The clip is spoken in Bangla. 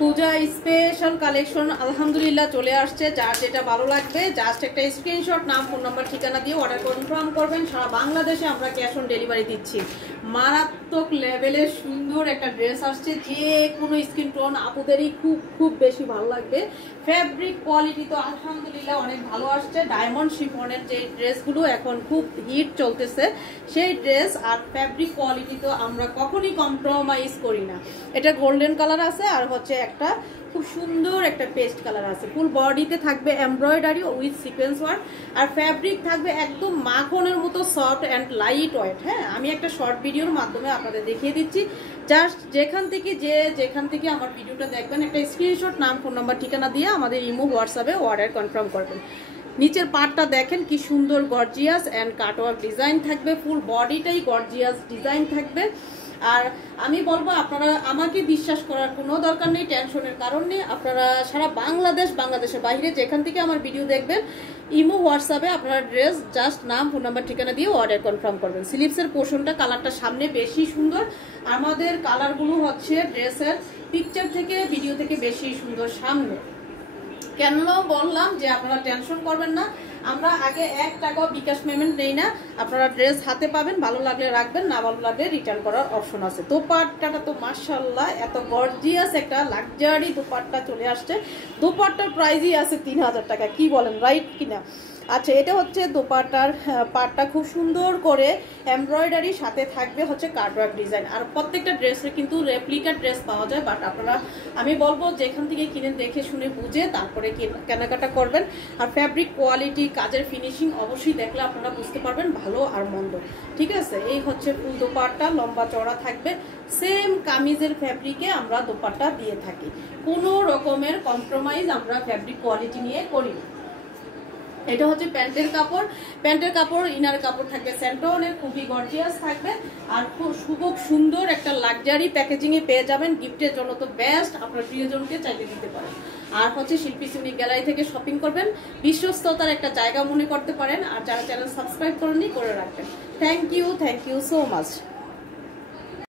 পূজা স্পেশাল কালেকশন আলহামদুলিল্লাহ চলে আসছে। যার যেটা ভালো লাগবে জাস্ট একটা স্ক্রিনশট, নাম, ফোন নাম্বার, ঠিকানা দিয়ে অর্ডার কনফার্ম করবেন। সারা বাংলাদেশে আমরা ক্যাশ অন ডেলিভারি দিচ্ছি। মারাত্মক লেভেলের সুন্দর একটা ড্রেস আসছে, যে কোনো স্কিন টোন আপুদেরই খুব খুব বেশি ভালো লাগবে। ফ্যাব্রিক কোয়ালিটি তো আলহামদুলিল্লাহ অনেক ভালো আসছে। ডায়মন্ড শিফনের যে ড্রেসগুলো এখন খুব হিট চলতেছে সেই ড্রেস, আর ফ্যাব্রিক কোয়ালিটি তো আমরা কখনই কম্প্রোমাইজ করি না। এটা গোল্ডেন কালার আছে, আর হচ্ছে একটা খুব সুন্দর একটা পেস্ট কালার আছে। ফুল বডিতে থাকবে এমব্রয়ডারি উইথ সিকোয়েন্স ওয়ার্ক, আর ফ্যাব্রিক থাকবে একদম মাখনের মতো সফট অ্যান্ড লাইট ওয়েট। হ্যাঁ, আমি একটা শর্ট ভিডিওর মাধ্যমে আপনাদের দেখিয়ে দিচ্ছি। জাস্ট যেখান থেকে আমার ভিডিওটা দেখবেন, একটা স্ক্রিনশট, নাম, ফোন নাম্বার, ঠিকানা দিয়ে আমাদের ইমো হোয়াটসঅ্যাপে অর্ডার কনফার্ম করবেন। নিচের পার্টটা দেখেন কি সুন্দর গর্জিয়াস অ্যান্ড কাটওয়ার্ক ডিজাইন থাকবে। ফুল বডিটাই গর্জিয়াস ডিজাইন থাকবে। আর আমি বলবো আপনারা আমাকে বিশ্বাস করার কোনো দরকার নেই, টেনশনের কারণ নেই। আপনারা সারা বাংলাদেশের বাইরে যেখান থেকে আমার ভিডিও দেখবেন, ইমো হোয়াটসঅ্যাপে আপনারা ড্রেস জাস্ট নাম, ফোন নাম্বার, ঠিকানা দিয়ে অর্ডার কনফার্ম করবেন। স্লিভসের পোর্শনটা কালারটা সামনে বেশি সুন্দর। আমাদের কালারগুলো হচ্ছে ড্রেসের পিকচার থেকে ভিডিও থেকে বেশি সুন্দর সামনে। কেন বললাম যে আপনারা টেনশন করবেন না, আমরা আগে 1 টাকাও বিকাশ পেমেন্ট নেই না। আপনারা ড্রেস হাতে পাবেন, ভালো লাগলে রাখবেন, না ভালো লাগলে রিটার্ন করার অপশন আছে। দোপাট্টাটা তো মাশাআল্লাহ এত গর্জিয়াস একটা লাক্সারি দোপাট্টা চলে আসছে। দোপাট্টার প্রাইসই আছে 3000 টাকা, কি বলেন, রাইট কিনা? আচ্ছা, এটা হচ্ছে দোপাট্টার পাটটা খুব সুন্দর করে এমব্রয়ডারি, সাথে থাকবে হচ্ছে কাটওয়ার্ক ডিজাইন। আর প্রত্যেকটা ড্রেসে কিন্তু রেপ্লিকা ড্রেস পাওয়া যায়, বাট আপনারা আমি বলবো যেখান থেকে কিনে দেখে শুনে বুঝে তারপরে কেনাকাটা করবেন। আর ফ্যাব্রিক কোয়ালিটি, কাজের ফিনিশিং অবশ্যই দেখলে আপনারা বুঝতে পারবেন ভালো আর মন্দ। ঠিক আছে, এই হচ্ছে ফুল দোপাট্টা, লম্বা চওড়া থাকবে। সেম কামিজের ফ্যাব্রিকে আমরা দোপাট্টা দিয়ে থাকি, কোনো রকমের কম্প্রোমাইজ আমরা ফ্যাব্রিক কোয়ালিটি নিয়ে করি না। এটা হচ্ছে প্যান্টের কাপড়, ইনার কাপড় থাকবে স্যান্টনের, খুবই গর্জিয়াস থাকবে। আর খুব সুন্দর একটা লাক্সারি প্যাকেজিং এ পেয়ে যাবেন। গিফটের জন্য তো বেস্ট, আপনার প্রিয়জনকে চাইলে দিতে পারেন। আর হচ্ছে শিল্পী সুনি গ্যালারি থেকে শপিং করবেন, বিশ্বস্ততার একটা জায়গা মনে করতে পারেন। আর যারা চ্যানেল সাবস্ক্রাইব করেননি, করে রাখবেন। Thank you so much.